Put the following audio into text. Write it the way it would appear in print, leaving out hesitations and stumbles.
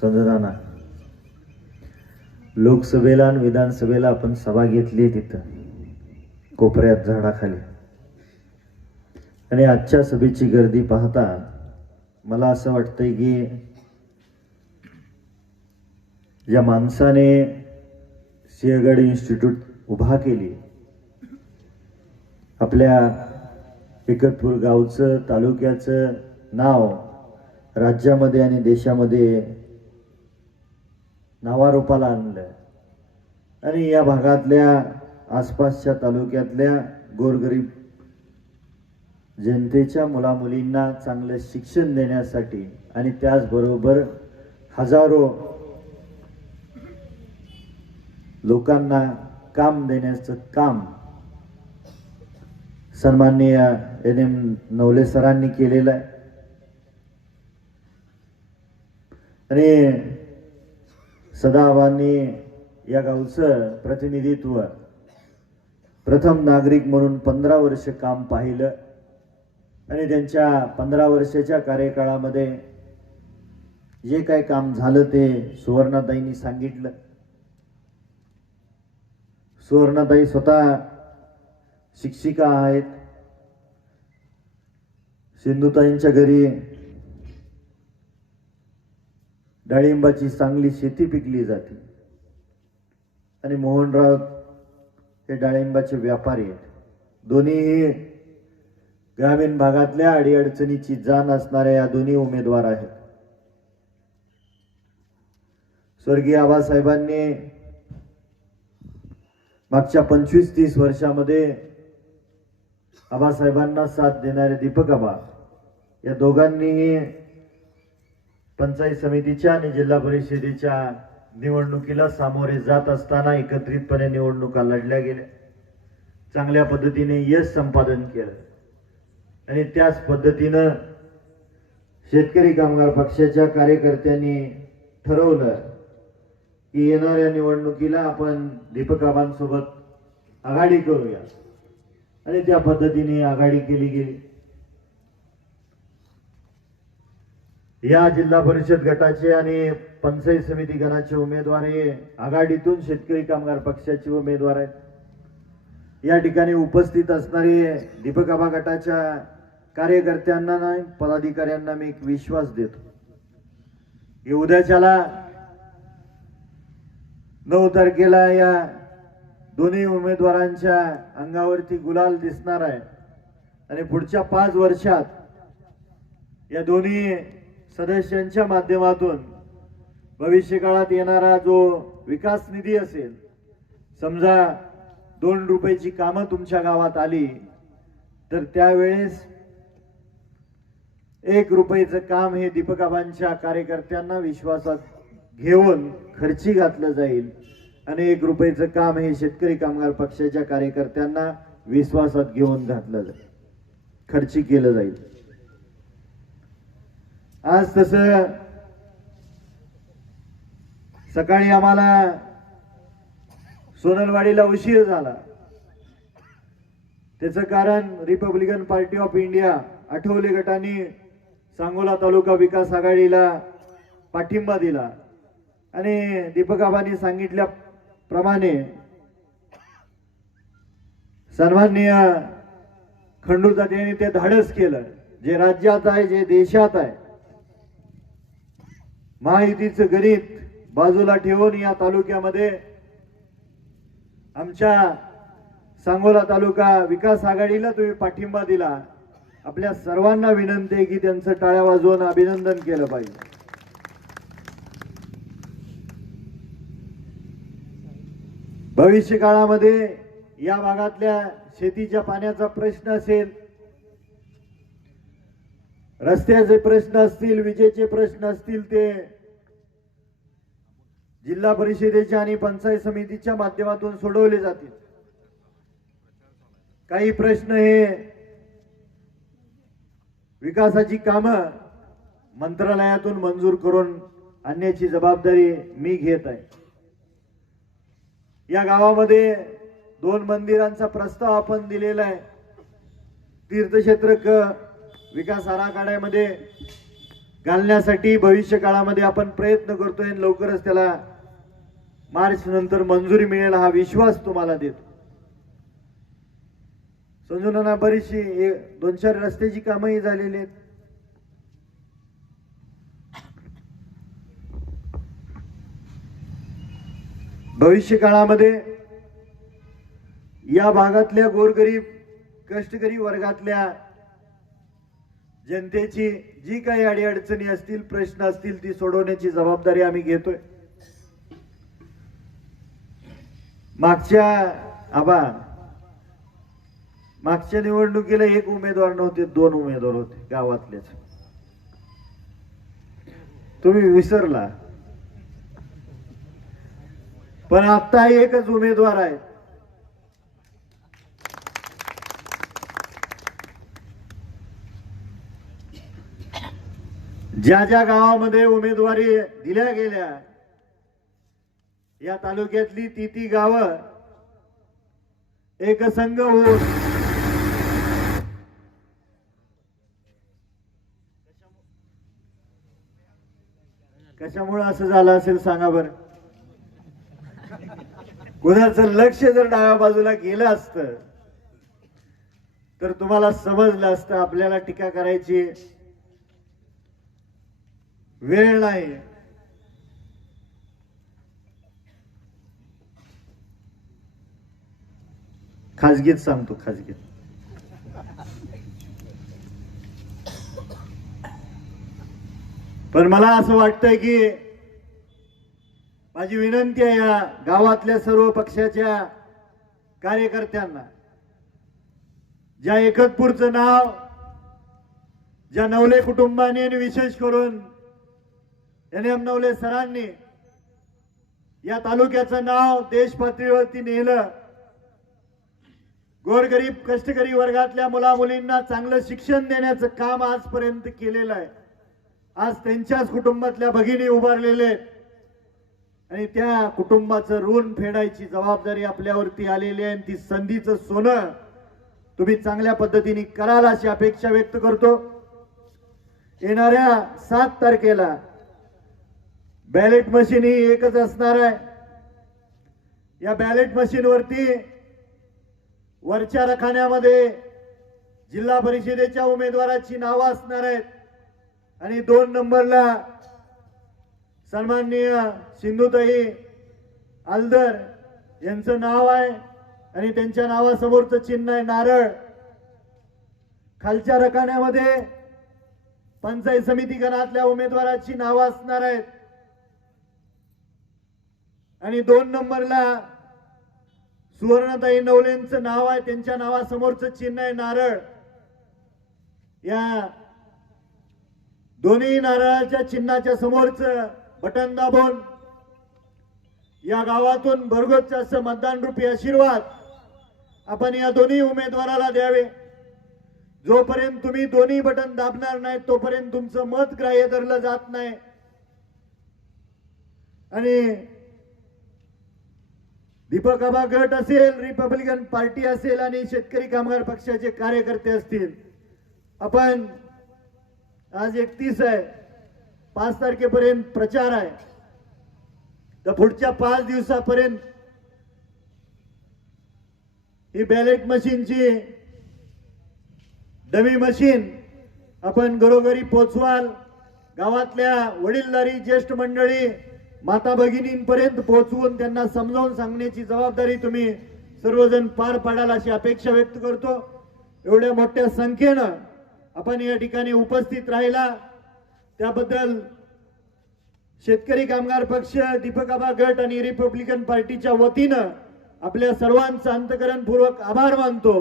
संजनाना लोकसभेला आणि विधानसभेला आपण सभा घेतली तिथं कोपऱ्यात झाडाखाली, आणि आजच्या सभेची गर्दी पाहता मला असं वाटतंय की ज्या माणसाने सिंहगड इन्स्टिट्यूट उभा केली, आपल्या एकतपूर गावचं तालुक्याचं नाव राज्यामध्ये आणि देशामध्ये नावारूपाला आणलं, आणि या भागातल्या आसपासच्या तालुक्यातल्या गोरगरीब जनतेच्या मुलामुलींना चांगलं शिक्षण देण्यासाठी आणि त्याचबरोबर हजारो लोकांना काम देण्याचं काम सन्माननीय NM नवले सरांनी केलेलं आहे. आणि सदाभाऊंनी या गावचं प्रतिनिधित्व प्रथम नागरिक म्हणून 15 वर्ष काम पाहिलं, आणि त्यांच्या 15 वर्षाच्या कार्यकाळामध्ये जे काही काम झालं ते सुवर्णाताईंनी सांगितलं. सुवर्णाताई स्वतः शिक्षिका आहेत. सिंधुताईंच्या घरी डाळिंबाची चांगली शेती पिकली जाते, आणि मोहनराव हे डाळिंबाचे व्यापारी आहेत. दोन्हीही ग्रामीण भागातल्या अडीअडचणीची जाण असणाऱ्या या दोन्ही उमेदवार आहेत. स्वर्गीय आबासाहेबांनी मागच्या 25-30 वर्षामध्ये आबासाहेबांना साथ देणारे दीपक आबा या दोघांनीही पंचायत समितीच्या आणि जिल्हा परिषदेच्या निवडणुकीला सामोरे जात असताना एकत्रितपणे निवडणुका लढल्या गेल्या, चांगल्या पद्धतीने यश संपादन केलं, आणि त्याच पद्धतीनं शेतकरी कामगार पक्षाच्या कार्यकर्त्यांनी ठरवलं की येणाऱ्या निवडणुकीला आपण दीपक आबांसोबत आघाडी करूया, आणि त्या पद्धतीने आघाडी केली गेली. या जिल्हा परिषद गटाचे आणि पंचायत समिती गणाचे उमेदवार हे आघाडीतून शेतकरी कामगार पक्षाचे उमेदवार आहेत. या ठिकाणी उपस्थित असणारे दीपक आबा गटाच्या कार्यकर्त्यांना आणि पदाधिकाऱ्यांना मी एक विश्वास देतो की उद्याच्याला 9 तारखेला या दोन्ही उमेदवारांच्या अंगावरती गुलाल दिसणार आहे, आणि पुढच्या 5 वर्षात या दोन्ही सदस्यांच्या माध्यमातून भविष्यकाळात येणारा जो विकास निधी असेल, समजा 2 रुपयाची कामं तुमच्या गावात आली तर त्यावेळेस 1 रुपयाचं काम हे दीपक आबांच्या कार्यकर्त्यांना विश्वासात घेऊन खर्ची घातलं जाईल, आणि 1 रुपयाचं काम हे शेतकरी कामगार पक्षाच्या कार्यकर्त्यांना विश्वासात घेऊन घातलं जाईल, खर्ची केलं जाईल. आज तसं सकाळी आम्हाला सोनलवाडीला उशीर झाला. त्याचं कारण Republican party of India Athawale गटाने सांगोला तालुका विकास आघाडीला पाठिंबा दिला, आणि दीपक आबांनी सांगितल्याप्रमाणे सन्माननीय खंडूतात्यांनी ते धाडस केलं. जे राज्यात आहे, जे देशात आहे, महायुतीचं गणित बाजूला ठेवून या तालुक्यामध्ये आमच्या सांगोला तालुका विकास आघाडीला तुम्ही पाठिंबा दिला. आपल्या सर्वांना विनंती आहे की त्यांचं टाळ्या वाजवून अभिनंदन केलं पाहिजे. भविष्य काळामध्ये या भागातल्या शेतीच्या पाण्याचा प्रश्न असेल, रस्त्याचे प्रश्न असतील, विजेचे प्रश्न असतील, ते जिल्हा परिषदेच्या आणि पंचायत समितीच्या माध्यमातून सोडवले जातील. काही प्रश्न हे विकासाची कामं मंत्रालयातून मंजूर करून आणण्याची जबाबदारी मी घेत आहे. या गावामध्ये 2 मंदिरांचा प्रस्ताव आपण दिलेला आहे. तीर्थक्षेत्र विकास आराखड्यामध्ये घालण्यासाठी भविष्य काळामध्ये आपण प्रयत्न करतोय आणि लवकरच त्याला मार्च नंतर मंजुरी मिळेल हा विश्वास तुम्हाला देतो. संजूनाना बरीचशी 2-4 रस्त्याची कामही झालेली आहेत. भविष्य काळामध्ये या भागातल्या गोरगरीब कष्टकरी वर्गातल्या जनतेची जी काही अडीअडचणी असतील, प्रश्न असतील, ती सोडवण्याची जबाबदारी आम्ही घेतोय. मागच्या निवडणुकीला 1 उमेदवार नव्हते, 2 उमेदवार होते गावातलेच. तुम्ही विसरला, पण आता एकच उमेदवार आहे. ज्या ज्या गावामध्ये उमेदवारी दिल्या गेल्या या तालुक्यातली ती गावं एकसंघ होऊन कशामुळे असं झालं असेल सांगा बरं. कुणाचं लक्ष जर डाव्या बाजूला गेलं असतं तर तुम्हाला समजलं असतं आपल्याला टीका करायची वेळ नाही. खाजगीत सांगतो, खाजगीत. पण मला असं वाटतंय की माझी विनंती आहे या गावातल्या सर्व पक्षाच्या कार्यकर्त्यांना, ज्या एकतपूरचं नाव ज्या नवले कुटुंबाने आणि विशेष करून NM नवले सरांनी या तालुक्याचं नाव देश पातळीवरती नेलं. गोरगरीब कष्टकरी वर्गातल्या मुला मुलींना चांगलं शिक्षण देण्याचं काम आजपर्यंत केलेलं आहे. आज त्यांच्याच कुटुंबातल्या भगिनी उभारलेले आणि त्या कुटुंबाचं ऋण फेडायची जबाबदारी आपल्यावरती आलेली आहे. ती संधीचं सोनं तुम्ही चांगल्या पद्धतीने कराल अशी अपेक्षा व्यक्त करतो. येणाऱ्या 7 तारखेला बॅलेट मशीन ही एकच असणार आहे. या बॅलेट मशीन वरती वरच्या रखान्यामध्ये जिल्हा परिषदेच्या उमेदवाराची नावं असणार आहेत आणि 2 नंबरला सन्माननीय सिंधुताई आलदर यांचं नाव आहे आणि त्यांच्या नावासमोरचं चिन्ह आहे नारळ. खालच्या रखान्यामध्ये पंचायत समिती गणातल्या उमेदवाराची नावं असणार आहेत आणि 2 नंबरला सुवर्णताई नवलेंचं नाव आहे, त्यांच्या नावासमोरचं चिन्ह आहे नारळ. या दोन्ही नारळाच्या चिन्हाच्या समोरचं बटन दाबून या गावातून भरगच्च असं मतदान रूपी आशीर्वाद आपण या दोन्ही उमेदवाराला द्यावे. जोपर्यंत तुम्ही दोन्ही बटन दाबणार नाही तोपर्यंत तुमचं मत ग्राह्य धरलं जात नाही. आणि दीपक आबा गट असेल, रिपब्लिकन पार्टी असेल आणि शेतकरी कामगार पक्षाचे कार्यकर्ते असतील, आपण आज 31 आहे, 5 तारखेपर्यंत प्रचार आहे. तर पुढच्या 5 दिवसापर्यंत ही बॅलेट मशीनची डमी मशीन आपण घरोघरी पोहोचवाल. गावातल्या वडीलधारी ज्येष्ठ मंडळी माता भगिनींपर्यंत पोहोचवून त्यांना समजावून सांगण्याची जबाबदारी तुम्ही सर्वजण पार पाडाल अशी अपेक्षा व्यक्त करतो. एवढ्या मोठ्या संख्येनं आपण या ठिकाणी उपस्थित राहिला त्याबद्दल शेतकरी कामगार पक्ष, दीपक आबा गट आणि रिपब्लिकन पार्टीच्या वतीनं आपल्या सर्वांचं अंतःकरणपूर्वक आभार मानतो.